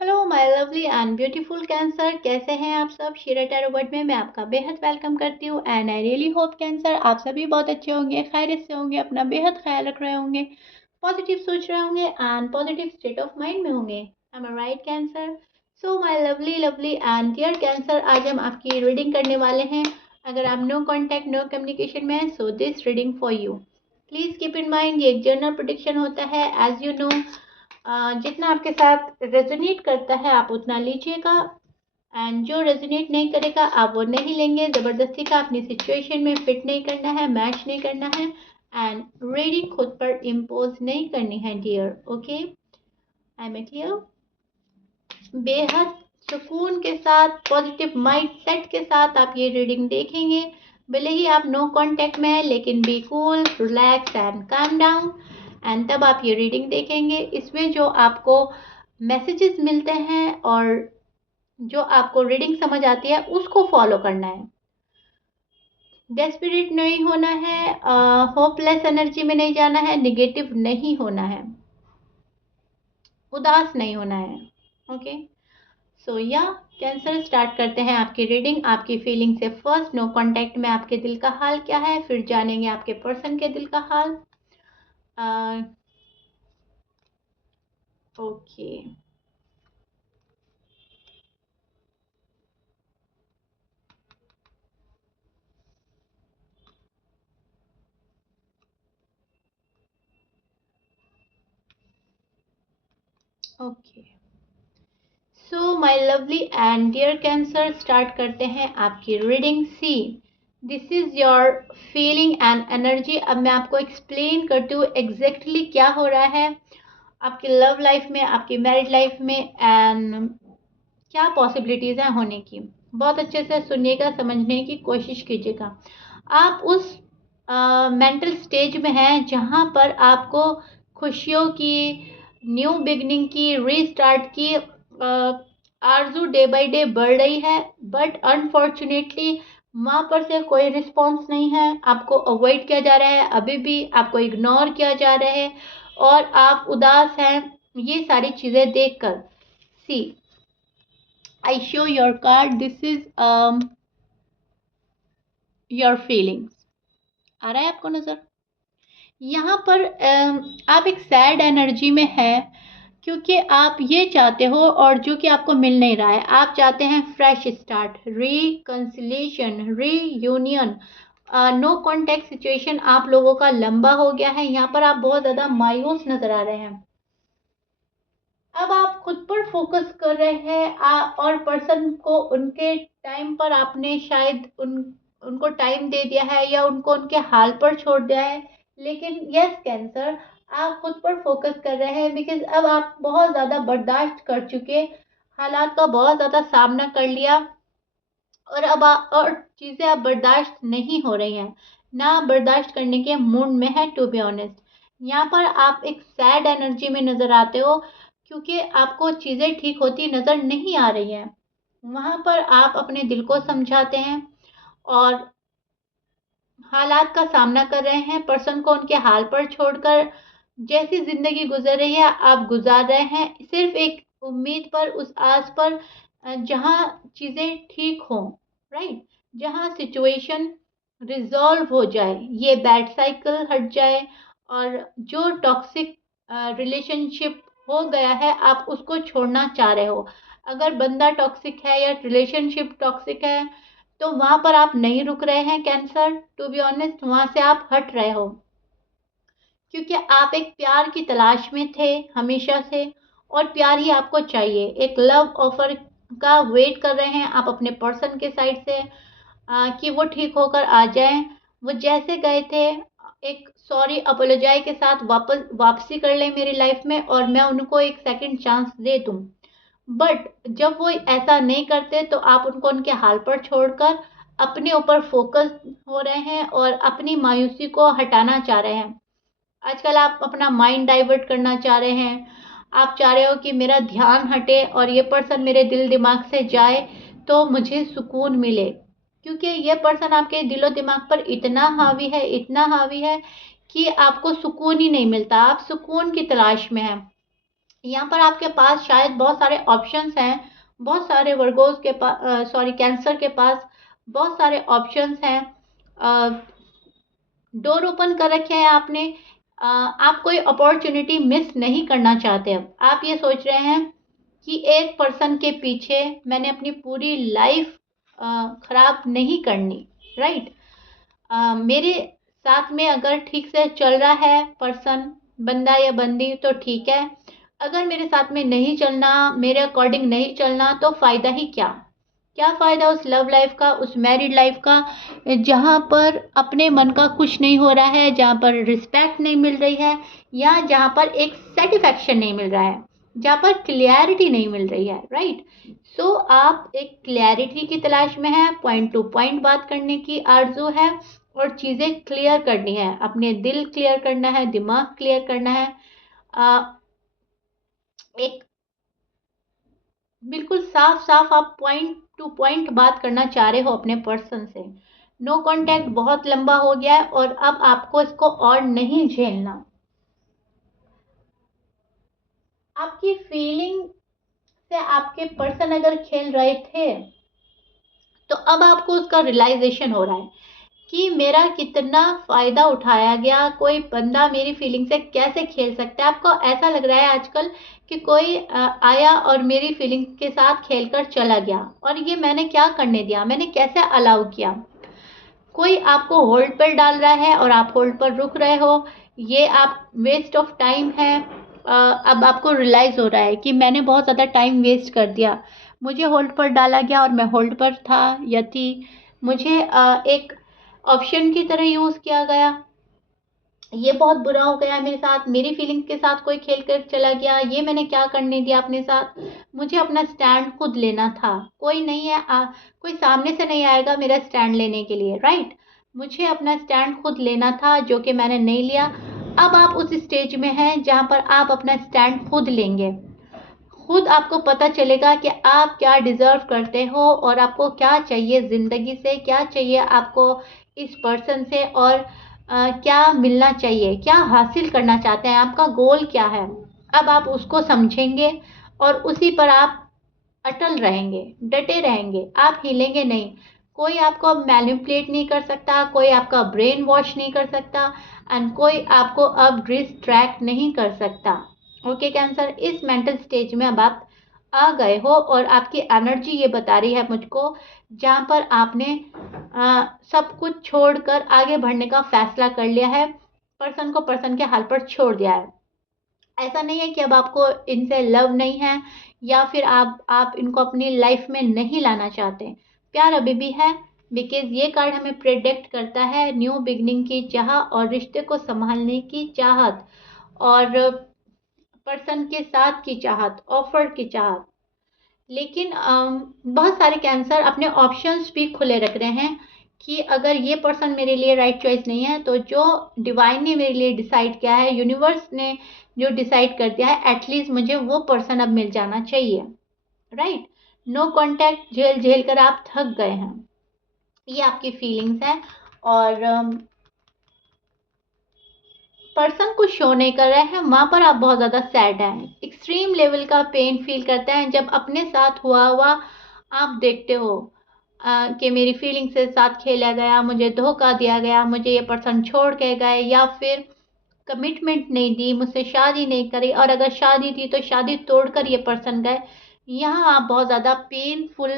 Hello my lovely and beautiful cancer, कैसे हैं आप सब। शीरा टैरो वर्ड में मैं आपका बेहद वेलकम करती हूँ and I really hope cancer आप सभी बहुत अच्छे होंगे, खैरियत से होंगे, अपना बेहद ख्याल रख रहे होंगे, पॉजिटिव सोच रहे होंगे and positive state of mind में होंगे। I am right cancer. So my lovely lovely and dear cancer, आज हम आपकी रीडिंग करने वाले हैं। अगर आप नो कॉन्टैक्ट नो कम्युनिकेशन में हैं so this reading for you. Please keep in mind ये एक जनरल प्रोडिक्शन होता है। एज यू नो, जितना आपके साथ रेजोनेट करता है आप उतना लीजिएगा एंड जो रेजोनेट नहीं करेगा आप वो नहीं लेंगे। ज़बरदस्ती का अपनी सिचुएशन में फिट नहीं करना है, मैच नहीं करना है एंड रीडिंग खुद पर इम्पोज नहीं करनी है dear. Okay, I am clear. बेहद सुकून के साथ, पॉजिटिव माइंड सेट के साथ आप ये रीडिंग देखेंगे। भले ही आप नो कांटेक्ट में है लेकिन be cool, relax and calm down and तब आप ये रीडिंग देखेंगे। इसमें जो आपको मैसेजेस मिलते हैं और जो आपको रीडिंग समझ आती है उसको फॉलो करना है। डेस्परेट नहीं होना है, होपलेस एनर्जी में नहीं जाना है, निगेटिव नहीं होना है, उदास नहीं होना है। ओके, सो या कैंसर, स्टार्ट करते हैं आपकी रीडिंग आपकी फीलिंग से। फर्स्ट, नो कांटेक्ट में आपके दिल का हाल क्या है, फिर जानेंगे आपके पर्सन के दिल का हाल। Okay, okay, so my lovely and dear cancer, start करते हैं आपकी reading. See, this is your feeling and energy. अब मैं आपको एक्सप्लेन करती हूँ एग्जैक्टली क्या हो रहा है आपकी लव लाइफ में, आपकी मैरिड लाइफ में एंड क्या पॉसिबिलिटीज़ हैं होने की। बहुत अच्छे से सुनिएगा, समझने की कोशिश कीजिएगा। आप उस मेंटल स्टेज में हैं जहाँ पर आपको खुशियों की, न्यू बिगनिंग की, रीस्टार्ट की आरजू डे बाय डे बढ़ रही है, बट अनफॉर्चुनेटली वहाँ पर से कोई रिस्पॉन्स नहीं है। आपको अवॉइड किया जा रहा है, अभी भी आपको इग्नोर किया जा रहा है और आप उदास हैं ये सारी चीज़ें देखकर। सी, I show your card. This is your feelings. आ रहा है आपको नजर? यहाँ पर आप एक सैड एनर्जी में है क्योंकि आप ये चाहते हो और जो कि आपको मिल नहीं रहा है। आप चाहते हैं fresh start, reconciliation, reunion. No contact situation आप लोगों का लंबा हो गया है। यहाँ पर आप बहुत ज़्यादा मायूस नजर आ रहे हैं। अब आप खुद पर फोकस कर रहे हैं और पर्सन को उनके टाइम पर आपने शायद उनको टाइम दे दिया है या उनको उनके हाल पर छोड़ दिया है। लेकिन यस कैंसर, आप खुद पर फोकस कर रहे हैं बिकॉज अब आप बहुत ज़्यादा बर्दाश्त कर चुके, हालात का बहुत ज़्यादा सामना कर लिया और अब और चीज़ें अब बर्दाश्त नहीं हो रही हैं, ना बर्दाश्त करने के मूड में है टू बी ऑनेस्ट। यहाँ पर आप एक सैड एनर्जी में नज़र आते हो क्योंकि आपको चीज़ें ठीक होती नज़र नहीं आ रही हैं। वहाँ पर आप अपने दिल को समझाते हैं और हालात का सामना कर रहे हैं, पर्सन को उनके हाल पर छोड़कर जैसी ज़िंदगी गुजर रही है आप गुजार रहे हैं, सिर्फ एक उम्मीद पर, उस आस पर जहाँ चीज़ें ठीक हों, राइट, जहाँ सिचुएशन रिजॉल्व हो जाए, ये बैड साइकिल हट जाए और जो टॉक्सिक रिलेशनशिप हो गया है आप उसको छोड़ना चाह रहे हो। अगर बंदा टॉक्सिक है या रिलेशनशिप टॉक्सिक है तो वहाँ पर आप नहीं रुक रहे हैं कैंसर, टू बी ऑनेस्ट वहाँ से आप हट रहे हो क्योंकि आप एक प्यार की तलाश में थे हमेशा से और प्यार ही आपको चाहिए। एक लव ऑफर का वेट कर रहे हैं आप अपने पर्सन के साइड से कि वो ठीक होकर आ जाएं। वो जैसे गए थे एक सॉरी अपोलोजाई के साथ वापसी कर ले मेरी लाइफ में और मैं उनको एक सेकंड चांस दे दूं। बट जब वो ऐसा नहीं करते तो आप उनको उनके हाल पर छोड़कर अपने ऊपर फोकस हो रहे हैं और अपनी मायूसी को हटाना चाह रहे हैं। आजकल आप अपना माइंड डाइवर्ट करना चाह रहे हैं। आप चाह रहे हो कि मेरा ध्यान हटे और ये पर्सन मेरे दिल दिमाग से जाए तो मुझे सुकून मिले, क्योंकि ये पर्सन आपके दिलो दिमाग पर इतना हावी है, इतना हावी है कि आपको सुकून ही नहीं मिलता, आप सुकून की तलाश में हैं। यहाँ पर आपके पास शायद बहुत सारे ऑप्शंस हैं, बहुत सारे वर्गोस के पास, सॉरी, कैंसर के पास बहुत सारे ऑप्शंस हैं। डोर ओपन कर रखे हैं आपने। आप कोई अपॉर्चुनिटी मिस नहीं करना चाहते। अब आप ये सोच रहे हैं कि एक पर्सन के पीछे मैंने अपनी पूरी लाइफ खराब नहीं करनी, राइट। मेरे साथ में अगर ठीक से चल रहा है पर्सन, बंदा या बंदी, तो ठीक है। अगर मेरे साथ में नहीं चलना, मेरे अकॉर्डिंग नहीं चलना, तो फ़ायदा ही क्या? क्या फ़ायदा उस लव लाइफ का, उस मैरिड लाइफ का, जहाँ पर अपने मन का कुछ नहीं हो रहा है, जहाँ पर रिस्पेक्ट नहीं मिल रही है, या जहाँ पर एक सेटिस्फैक्शन नहीं मिल रहा है, जहाँ पर क्लियरिटी नहीं मिल रही है, राइट। सो आप एक क्लैरिटी की तलाश में हैं, पॉइंट टू पॉइंट बात करने की आरजू है, और चीज़ें क्लियर करनी है, अपने दिल क्लियर करना है, दिमाग क्लियर करना है। एक बिल्कुल साफ साफ आप पॉइंट टू पॉइंट बात करना चाह रहे हो अपने पर्सन से। नो कांटेक्ट बहुत लंबा हो गया है और अब आपको इसको और नहीं झेलना। आपकी फीलिंग से आपके पर्सन अगर खेल रहे थे, तो अब आपको उसका रियलाइजेशन हो रहा है कि मेरा कितना फ़ायदा उठाया गया, कोई बंदा मेरी फीलिंग से कैसे खेल सकता है। आपको ऐसा लग रहा है आजकल कि कोई आया और मेरी फीलिंग के साथ खेल कर चला गया, और ये मैंने क्या करने दिया, मैंने कैसे अलाउ किया। कोई आपको होल्ड पर डाल रहा है और आप होल्ड पर रुक रहे हो, ये आप वेस्ट ऑफ टाइम है। अब आपको रियलाइज़ हो रहा है कि मैंने बहुत ज़्यादा टाइम वेस्ट कर दिया, मुझे होल्ड पर डाला गया और मैं होल्ड पर था या थी, मुझे एक ऑप्शन की तरह यूज़ किया गया। ये बहुत बुरा हो गया मेरे साथ, मेरी फीलिंग्स के साथ कोई खेल कर चला गया, ये मैंने क्या करने दिया अपने साथ। मुझे अपना स्टैंड खुद लेना था, कोई नहीं है, कोई सामने से नहीं आएगा मेरा स्टैंड लेने के लिए, राइट। मुझे अपना स्टैंड खुद लेना था, जो कि मैंने नहीं लिया। अब आप उस स्टेज में हैं जहाँ पर आप अपना स्टैंड खुद लेंगे। खुद आपको पता चलेगा कि आप क्या डिज़र्व करते हो और आपको क्या चाहिए ज़िंदगी से, क्या चाहिए आपको इस पर्सन से, और क्या मिलना चाहिए, क्या हासिल करना चाहते हैं, आपका गोल क्या है। अब आप उसको समझेंगे और उसी पर आप अटल रहेंगे, डटे रहेंगे, आप हिलेंगे नहीं। कोई आपको अब मैनिपुलेट नहीं कर सकता, कोई आपका ब्रेन वॉश नहीं कर सकता, एंड कोई आपको अब डिस्ट्रैक्ट नहीं कर सकता। ओके कैंसर, इस मेंटल स्टेज में अब आप आ गए हो और आपकी एनर्जी ये बता रही है मुझको, जहाँ पर आपने सब कुछ छोड़कर आगे बढ़ने का फैसला कर लिया है, पर्सन को पर्सन के हाल पर छोड़ दिया है। ऐसा नहीं है कि अब आपको इनसे लव नहीं है, या फिर आप इनको अपनी लाइफ में नहीं लाना चाहते। प्यार अभी भी है, बिकॉज ये कार्ड हमें प्रेडिक्ट करता है न्यू बिगनिंग की चाह और रिश्ते को संभालने की चाहत, और पर्सन के साथ की चाहत, ऑफर की चाहत। लेकिन बहुत सारे कैंसर अपने ऑप्शंस भी खुले रख रहे हैं कि अगर ये पर्सन मेरे लिए राइट चॉइस नहीं है, तो जो डिवाइन ने मेरे लिए डिसाइड किया है, यूनिवर्स ने जो डिसाइड कर दिया है, एटलीस्ट मुझे वो पर्सन अब मिल जाना चाहिए, राइट। नो कांटेक्ट झेल झेल कर आप थक गए हैं, ये आपकी फीलिंग्स हैं। और पर्सन कुछ शो नहीं कर रहे हैं, वहाँ पर आप बहुत ज़्यादा सैड हैं, एक्सट्रीम लेवल का पेन फील करते हैं जब अपने साथ हुआ हुआ आप देखते हो कि मेरी फीलिंग्स के साथ खेला गया, मुझे धोखा दिया गया, मुझे ये पर्सन छोड़ के गए, या फिर कमिटमेंट नहीं दी, मुझसे शादी नहीं करी, और अगर शादी थी तो शादी तोड़कर ये पर्सन गए। यहाँ आप बहुत ज़्यादा पेनफुल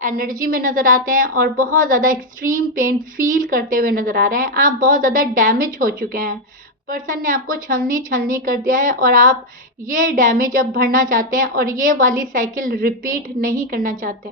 एनर्जी में नज़र आते हैं और बहुत ज़्यादा एक्सट्रीम पेन फील करते हुए नज़र आ रहे हैं। आप बहुत ज़्यादा डैमेज हो चुके हैं, पर्सन ने आपको छलनी छलनी कर दिया है, और आप ये डैमेज अब भरना चाहते हैं और ये वाली साइकिल रिपीट नहीं करना चाहते।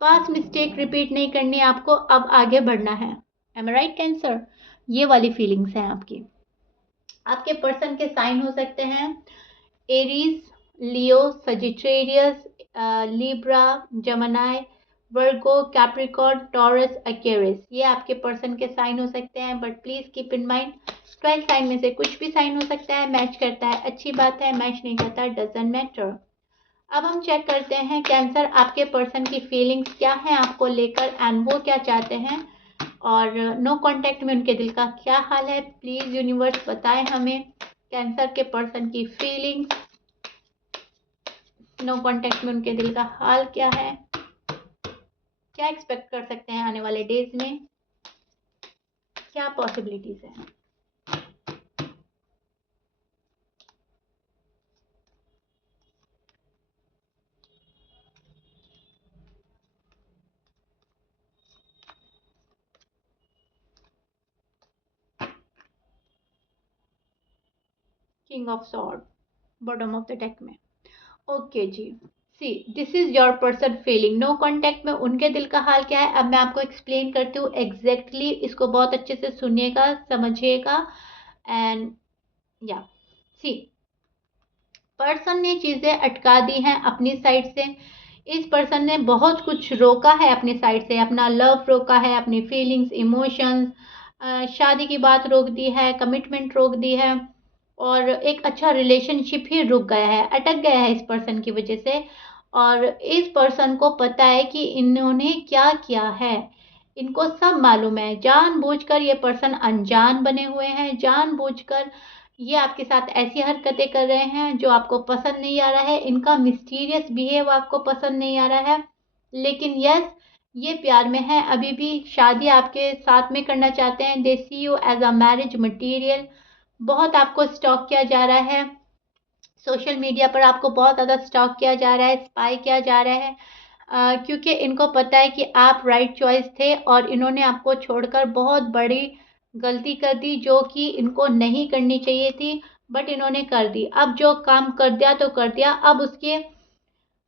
पास्ट मिस्टेक रिपीट नहीं करनी आपको, अब आगे बढ़ना है। एम आई राइट कैंसर? ये वाली फीलिंग्स हैं आपकी। आपके पर्सन के साइन हो सकते हैं Aries, Leo, Sagittarius, Libra, Gemini, Virgo, Capricorn, Taurus, Aquarius. ये आपके पर्सन के साइन हो सकते हैं, but please keep in mind 12 sign में से कुछ भी साइन हो सकता है। मैच करता है अच्छी बात है, मैच नहीं करता डजंट मैटर। अब हम चेक करते हैं कैंसर, आपके पर्सन की फीलिंग्स क्या हैं आपको लेकर, एंड वो क्या चाहते हैं, और नो कांटेक्ट में उनके दिल का क्या हाल है। प्लीज़ यूनिवर्स बताएं हमें कैंसर के पर्सन की फीलिंग्स। नो कांटेक्ट में उनके दिल का हाल क्या है, क्या एक्सपेक्ट कर सकते हैं आने वाले डेज में, क्या पॉसिबिलिटीज है। King of sword bottom of the deck में। ओके जी, see this is your person feeling. No contact में उनके दिल का हाल क्या है, अब मैं आपको एक्सप्लेन करती हूँ एग्जैक्टली। इसको बहुत अच्छे से सुनिएगा, समझिएगा। एंड या सी, पर्सन ने चीजें अटका दी हैं अपनी साइड से। इस पर्सन ने बहुत कुछ रोका है अपनी साइड से, अपना लव रोका है, अपनी फीलिंग्स, इमोशंस, शादी की बात रोक दी है, कमिटमेंट रोक दी है, और एक अच्छा रिलेशनशिप ही रुक गया है, अटक गया है इस पर्सन की वजह से। और इस पर्सन को पता है कि इन्होंने क्या किया है, इनको सब मालूम है। जानबूझकर ये पर्सन अनजान बने हुए हैं, जानबूझकर ये आपके साथ ऐसी हरकतें कर रहे हैं जो आपको पसंद नहीं आ रहा है। इनका मिस्टीरियस बिहेव आपको पसंद नहीं आ रहा है, लेकिन यस, ये प्यार में है, अभी भी शादी आपके साथ में करना चाहते हैं। They see you as a marriage material. बहुत आपको स्टॉक किया जा रहा है, सोशल मीडिया पर आपको बहुत ज़्यादा स्टॉक किया जा रहा है, स्पाई किया जा रहा है, क्योंकि इनको पता है कि आप राइट चॉइस थे और इन्होंने आपको छोड़कर बहुत बड़ी गलती कर दी जो कि इनको नहीं करनी चाहिए थी, बट इन्होंने कर दी। अब जो काम कर दिया तो कर दिया, अब उसके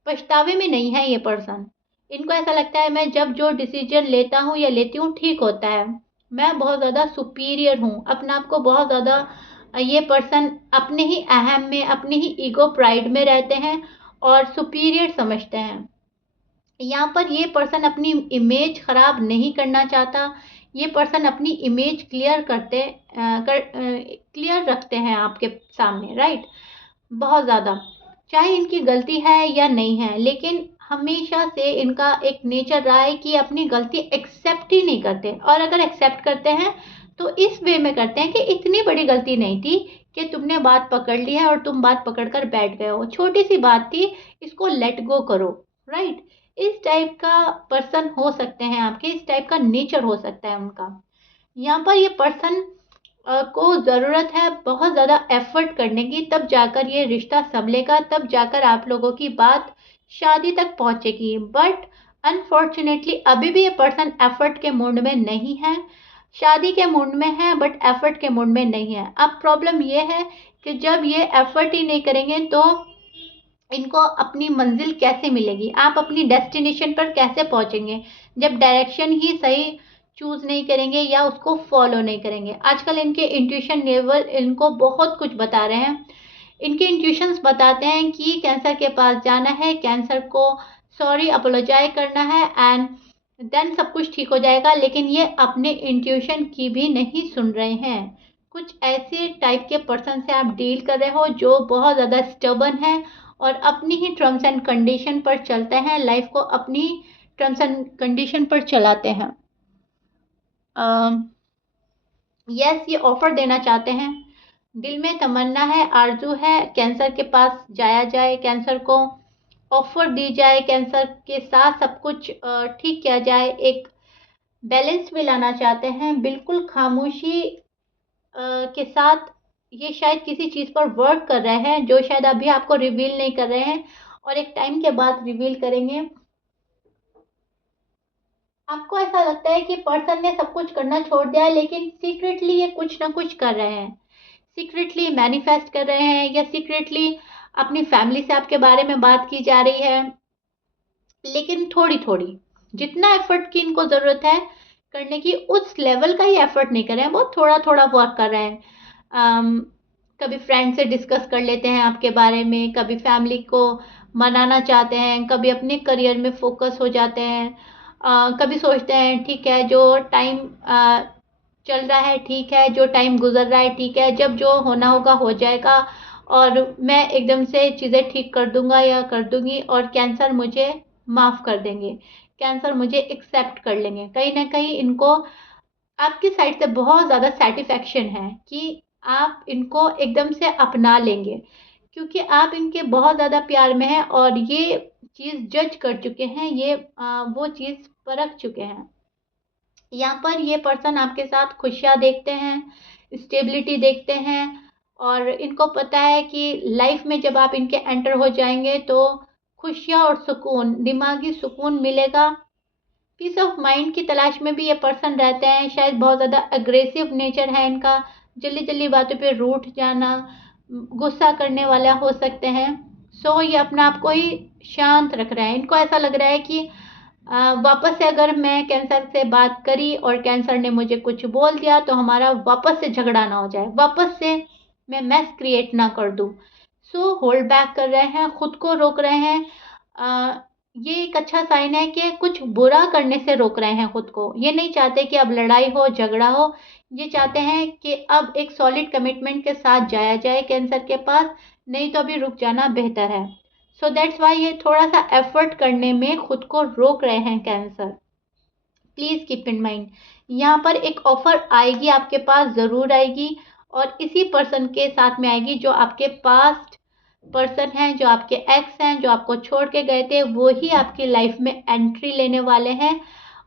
पछतावे में नहीं है ये पर्सन। इनको ऐसा लगता है मैं जब जो डिसीजन लेता हूँ या लेती हूँ ठीक होता है, मैं बहुत ज़्यादा सुपीरियर हूँ, अपने आप को बहुत ज़्यादा, ये पर्सन अपने ही अहम में, अपने ही ईगो प्राइड में रहते हैं और सुपीरियर समझते हैं। यहाँ पर ये पर्सन अपनी इमेज खराब नहीं करना चाहता, ये पर्सन अपनी इमेज क्लियर रखते हैं आपके सामने, राइट। बहुत ज़्यादा, चाहे इनकी गलती है या नहीं है, लेकिन हमेशा से इनका एक नेचर रहा है कि अपनी गलती एक्सेप्ट ही नहीं करते, और अगर एक्सेप्ट करते हैं तो इस वे में करते हैं कि इतनी बड़ी गलती नहीं थी कि तुमने बात पकड़ ली है और तुम बात पकड़ कर बैठ गए हो, छोटी सी बात थी, इसको लेट गो करो, राइट। इस टाइप का पर्सन हो सकते हैं आपके, इस टाइप का नेचर हो सकता है उनका। यहाँ पर ये पर्सन को ज़रूरत है बहुत ज़्यादा एफर्ट करने की, तब जाकर ये रिश्ता संभलेगा, तब जाकर आप लोगों की बात शादी तक पहुंचेगी। बट अनफॉर्चुनेटली अभी भी ये पर्सन एफर्ट के मूड में नहीं है, शादी के मूड में है बट एफर्ट के मूड में नहीं है। अब प्रॉब्लम ये है कि जब ये एफर्ट ही नहीं करेंगे तो इनको अपनी मंजिल कैसे मिलेगी, आप अपनी डेस्टिनेशन पर कैसे पहुंचेंगे जब डायरेक्शन ही सही चूज नहीं करेंगे या उसको फॉलो नहीं करेंगे। आजकल इनके इंट्यूशन लेवल इनको बहुत कुछ बता रहे हैं। इनके इंट्यूशंस बताते हैं कि कैंसर के पास जाना है, कैंसर को सॉरी अपोलोजाइज करना है, एंड देन सब कुछ ठीक हो जाएगा, लेकिन ये अपने इंट्यूशन की भी नहीं सुन रहे हैं। कुछ ऐसे टाइप के पर्सन से आप डील कर रहे हो जो बहुत ज़्यादा स्टबन है और अपनी ही टर्म्स एंड कंडीशन पर चलते हैं, लाइफ को अपनी टर्म्स एंड कंडीशन पर चलाते हैं। यस, ये ऑफर देना चाहते हैं, दिल में तमन्ना है, आरजू है, कैंसर के पास जाया जाए, कैंसर को ऑफर दी जाए, कैंसर के साथ सब कुछ ठीक किया जाए, एक बैलेंस में लाना चाहते हैं। बिल्कुल खामोशी के साथ ये शायद किसी चीज़ पर वर्क कर रहे हैं जो शायद अभी आपको रिवील नहीं कर रहे हैं, और एक टाइम के बाद रिवील करेंगे। आपको ऐसा लगता है कि पर्सन ने सब कुछ करना छोड़ दिया है, लेकिन सीक्रेटली ये कुछ ना कुछ कर रहे हैं, सीक्रेटली मैनिफेस्ट कर रहे हैं, या सीक्रेटली अपनी फैमिली से आपके बारे में बात की जा रही है, लेकिन थोड़ी थोड़ी, जितना एफर्ट की इनको ज़रूरत है करने की उस लेवल का ही एफर्ट नहीं कर रहे हैं, बहुत थोड़ा थोड़ा वर्क कर रहे हैं। कभी फ्रेंड से डिस्कस कर लेते हैं आपके बारे में, कभी फैमिली को मनाना चाहते हैं, कभी अपने करियर में फोकस हो जाते हैं, कभी सोचते हैं ठीक है जो टाइम चल रहा है ठीक है, जो टाइम गुजर रहा है ठीक है, जब जो होना होगा हो जाएगा और मैं एकदम से चीज़ें ठीक कर दूंगा या कर दूंगी और कैंसर मुझे माफ़ कर देंगे, कैंसर मुझे एक्सेप्ट कर लेंगे। कहीं ना कहीं इनको आपकी साइड से बहुत ज़्यादा सेटिस्फैक्शन है कि आप इनको एकदम से अपना लेंगे, क्योंकि आप इनके बहुत ज़्यादा प्यार में हैं और ये चीज़ जज कर चुके हैं, ये वो चीज़ परख चुके हैं। यहाँ पर ये पर्सन आपके साथ खुशियाँ देखते हैं, स्टेबिलिटी देखते हैं और इनको पता है कि लाइफ में जब आप इनके एंटर हो जाएंगे तो खुशियाँ और सुकून, दिमागी सुकून मिलेगा। पीस ऑफ माइंड की तलाश में भी ये पर्सन रहते हैं। शायद बहुत ज़्यादा अग्रेसिव नेचर है इनका, जल्दी जल्दी बातों पे रूठ जाना, गुस्सा करने वाला हो सकते हैं। सो ये अपने आप को ही शांत रख रहे हैं। इनको ऐसा लग रहा है कि वापस से अगर मैं कैंसर से बात करी और कैंसर ने मुझे कुछ बोल दिया तो हमारा वापस से झगड़ा ना हो जाए, वापस से मैं मैस क्रिएट ना कर दूँ। सो होल्ड बैक कर रहे हैं, खुद को रोक रहे हैं। ये एक अच्छा साइन है कि कुछ बुरा करने से रोक रहे हैं खुद को। ये नहीं चाहते कि अब लड़ाई हो, झगड़ा हो। ये चाहते हैं कि अब एक सॉलिड कमिटमेंट के साथ जाया जाए कैंसर के पास, नहीं तो अभी रुक जाना बेहतर है। सो दैट्स वाई ये थोड़ा सा एफर्ट करने में खुद को रोक रहे हैं cancer. Please keep in mind, यहाँ पर एक ऑफर आएगी, आपके पास ज़रूर आएगी और इसी पर्सन के साथ में आएगी जो आपके पास्ट पर्सन हैं, जो आपके एक्स हैं, जो आपको छोड़ के गए थे, वो ही आपकी लाइफ में एंट्री लेने वाले हैं।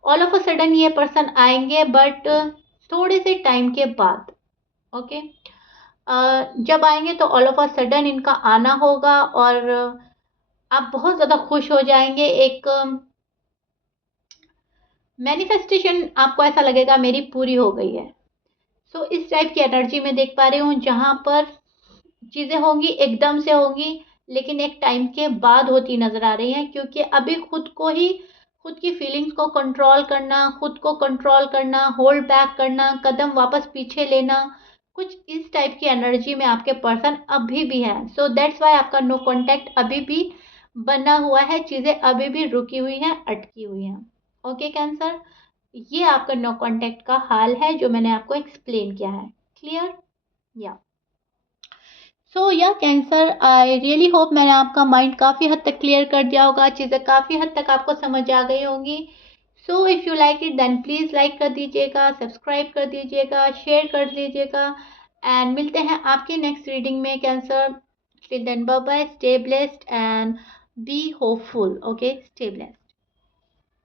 ऑल ऑफ अ सडन ये पर्सन आएंगे बट थोड़े से टाइम के बाद। ओके, जब आएंगे तो ऑल ऑफ अ सडन इनका आना होगा और आप बहुत ज़्यादा खुश हो जाएंगे। एक मैनिफेस्टेशन, आपको ऐसा लगेगा मेरी पूरी हो गई है। सो इस टाइप की एनर्जी में देख पा रही हूँ जहाँ पर चीज़ें होंगी एकदम से होंगी, लेकिन एक टाइम के बाद होती नज़र आ रही हैं, क्योंकि अभी खुद की फीलिंग्स को कंट्रोल करना, खुद को कंट्रोल करना, होल्ड बैक करना, कदम वापस पीछे लेना, कुछ इस टाइप की एनर्जी में आपके पर्सन अभी भी हैं। सो दैट्स वाई आपका नो कांटेक्ट अभी भी बना हुआ है, चीज़ें अभी भी रुकी हुई हैं, अटकी हुई हैं। ओके कैंसर, ये आपका नो कांटेक्ट का हाल है जो मैंने आपको एक्सप्लेन किया है। क्लियर? या सो या कैंसर, आई रियली होप मैंने आपका माइंड काफ़ी हद तक क्लियर कर दिया होगा, चीज़ें काफ़ी हद तक आपको समझ आ गई होंगी। So if you like it then please like कर दीजिएगा, सब्सक्राइब कर दीजिएगा, शेयर कर दीजिएगा एंड मिलते हैं आपकी नेक्स्ट रीडिंग में cancer. Till then bye bye, stay blessed and be hopeful. Okay, stay blessed.